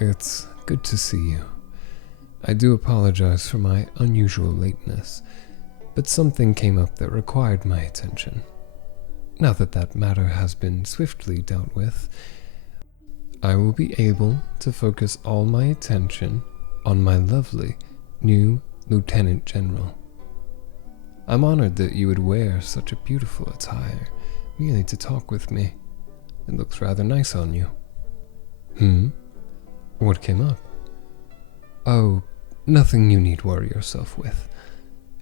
It's good to see you. I do apologize for my unusual lateness, but something came up that required my attention. Now that that matter has been swiftly dealt with, I will be able to focus all my attention on my lovely new Lieutenant General. I'm honored that you would wear such a beautiful attire merely to talk with me. It looks rather nice on you. What came up? Oh, nothing you need worry yourself with.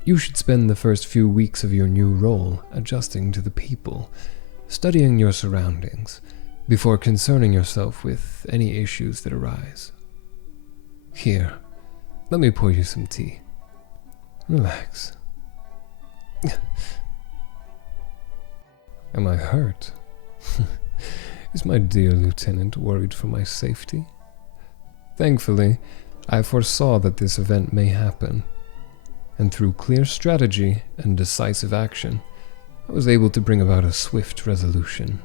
You should spend the first few weeks of your new role adjusting to the people, studying your surroundings, before concerning yourself with any issues that arise. Here, let me pour you some tea. Relax. Am I hurt? Is my dear lieutenant worried for my safety? Thankfully, I foresaw that this event may happen, and through clear strategy and decisive action, I was able to bring about a swift resolution.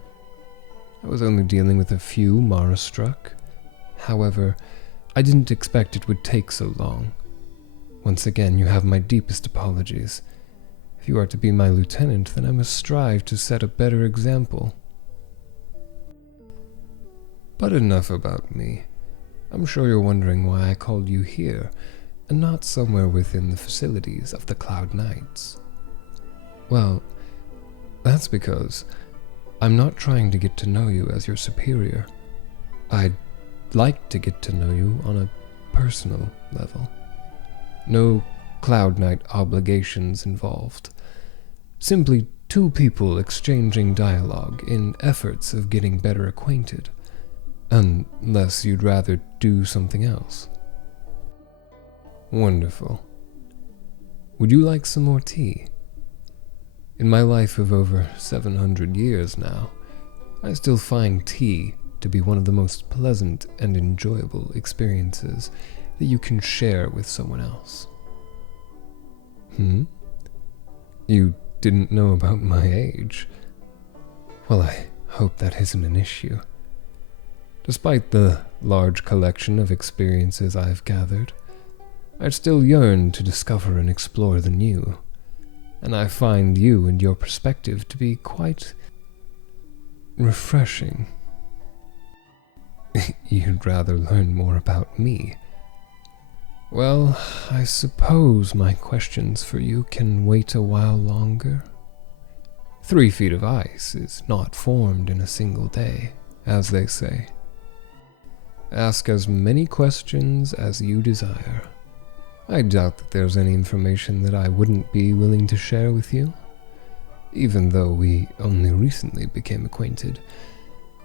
I was only dealing with a few Mara struck. However, I didn't expect it would take so long. Once again, you have my deepest apologies. If you are to be my lieutenant, then I must strive to set a better example. But enough about me. I'm sure you're wondering why I called you here, and not somewhere within the facilities of the Cloud Knights. Well, that's because I'm not trying to get to know you as your superior. I'd like to get to know you on a personal level. No Cloud Knight obligations involved. Simply two people exchanging dialogue in efforts of getting better acquainted. Unless you'd rather do something else. Wonderful. Would you like some more tea? In my life of over 700 years now, I still find tea to be one of the most pleasant and enjoyable experiences that you can share with someone else. You didn't know about my age? Well, I hope that isn't an issue. Despite the large collection of experiences I've gathered, I still yearn to discover and explore the new, and I find you and your perspective to be quite refreshing. You'd rather learn more about me. Well, I suppose my questions for you can wait a while longer. 3 feet of ice is not formed in a single day, as they say. Ask as many questions as you desire. I doubt that there's any information that I wouldn't be willing to share with you. Even though we only recently became acquainted,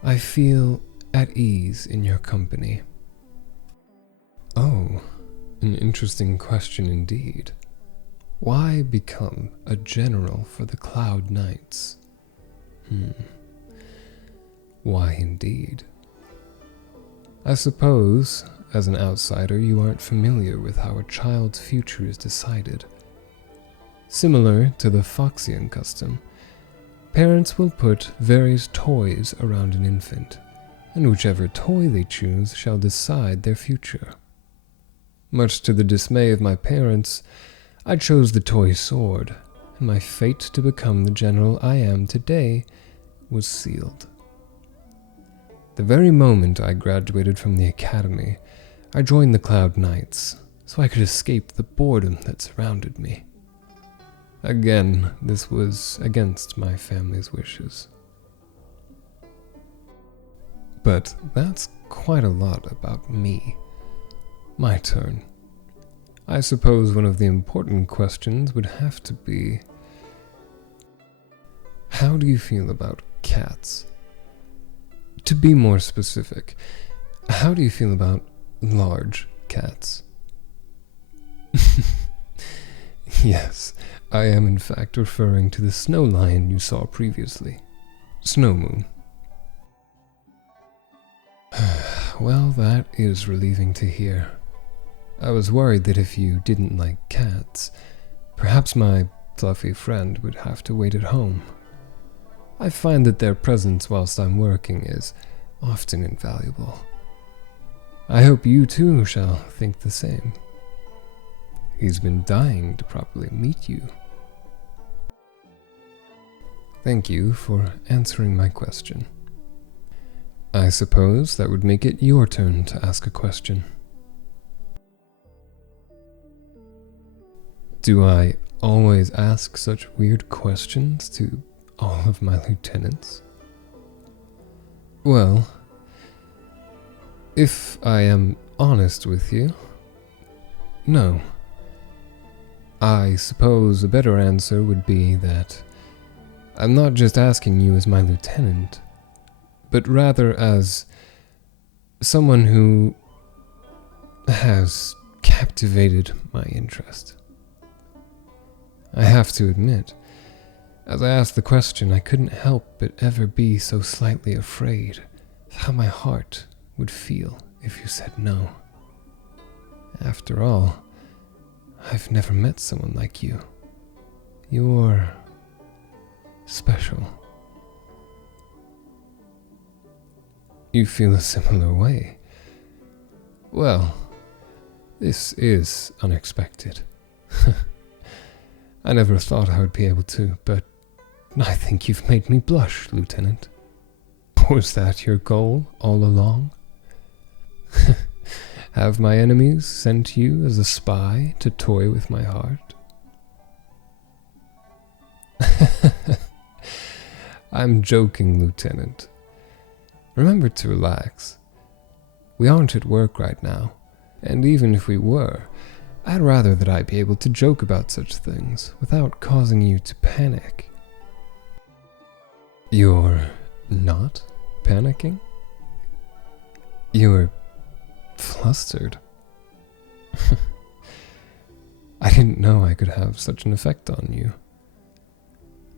I feel at ease in your company. Oh, an interesting question indeed. Why become a general for the Cloud Knights? Why indeed? I suppose, as an outsider, you aren't familiar with how a child's future is decided. Similar to the Foxian custom, parents will put various toys around an infant, and whichever toy they choose shall decide their future. Much to the dismay of my parents, I chose the toy sword, and my fate to become the general I am today was sealed. The very moment I graduated from the academy, I joined the Cloud Knights, so I could escape the boredom that surrounded me. Again, this was against my family's wishes. But that's quite a lot about me. My turn. I suppose one of the important questions would have to be, how do you feel about cats? To be more specific, how do you feel about large cats? Yes, I am in fact referring to the snow lion you saw previously. Snow Moon. Well, that is relieving to hear. I was worried that if you didn't like cats, perhaps my fluffy friend would have to wait at home. I find that their presence whilst I'm working is often invaluable. I hope you too shall think the same. He's been dying to properly meet you. Thank you for answering my question. I suppose that would make it your turn to ask a question. Do I always ask such weird questions to all of my lieutenants? Well, if I am honest with you, no. I suppose a better answer would be that I'm not just asking you as my lieutenant, but rather as someone who has captivated my interest. I have to admit, as I asked the question, I couldn't help but ever be so slightly afraid of how my heart would feel if you said no. After all, I've never met someone like you. You're special. You feel a similar way. Well, this is unexpected. I never thought I would be able to, but I think you've made me blush, Lieutenant. Was that your goal all along? Have my enemies sent you as a spy to toy with my heart? I'm joking, Lieutenant. Remember to relax. We aren't at work right now, and even if we were, I'd rather that I be able to joke about such things without causing you to panic. You're not panicking? You're flustered. I didn't know I could have such an effect on you.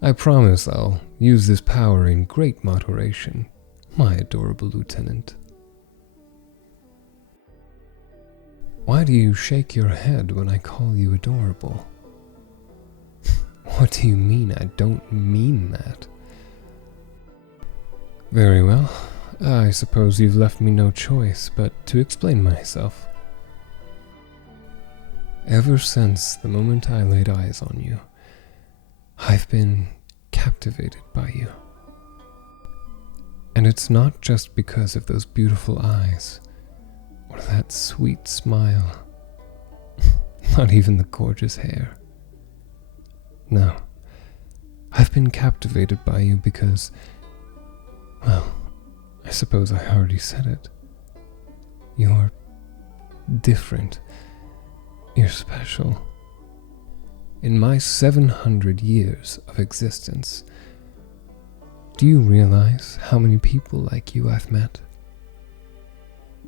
I promise I'll use this power in great moderation, my adorable lieutenant. Why do you shake your head when I call you adorable? What do you mean I don't mean that? Very well, I suppose you've left me no choice but to explain myself. Ever since the moment I laid eyes on you, I've been captivated by you. And it's not just because of those beautiful eyes, or that sweet smile, not even the gorgeous hair. No, I've been captivated by you because, well, I suppose I already said it. You're different. You're special. In my 700 years of existence, do you realize how many people like you I've met?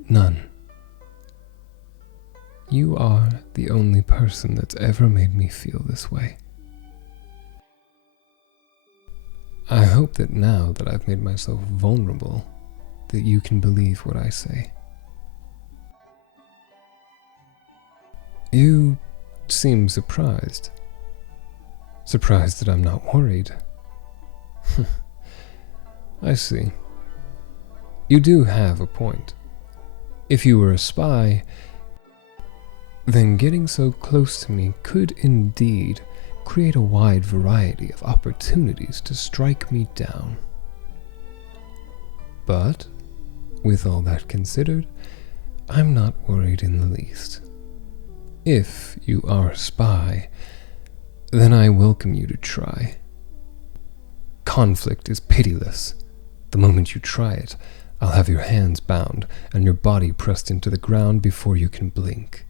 None. You are the only person that's ever made me feel this way. I hope that now that I've made myself vulnerable, that you can believe what I say. You seem surprised. Surprised that I'm not worried. I see. You do have a point. If you were a spy, then getting so close to me could indeed create a wide variety of opportunities to strike me down. But, with all that considered, I'm not worried in the least. If you are a spy, then I welcome you to try. Conflict is pitiless. The moment you try it, I'll have your hands bound and your body pressed into the ground before you can blink.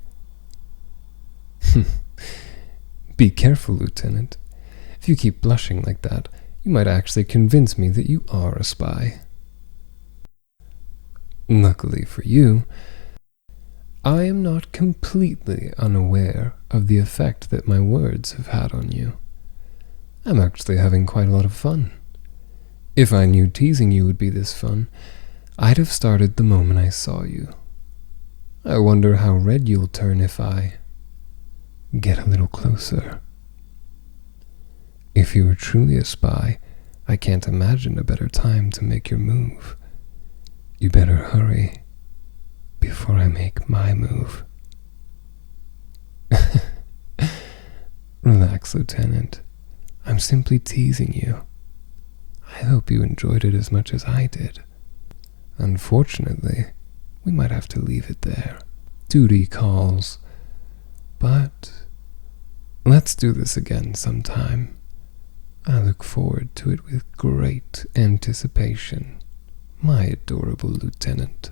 Be careful, Lieutenant. If you keep blushing like that, you might actually convince me that you are a spy. Luckily for you, I am not completely unaware of the effect that my words have had on you. I'm actually having quite a lot of fun. If I knew teasing you would be this fun, I'd have started the moment I saw you. I wonder how red you'll turn if I get a little closer. If you were truly a spy, I can't imagine a better time to make your move. You better hurry before I make my move. Relax, Lieutenant. I'm simply teasing you. I hope you enjoyed it as much as I did. Unfortunately, we might have to leave it there. Duty calls. But let's do this again sometime. I look forward to it with great anticipation, my adorable Lieutenant.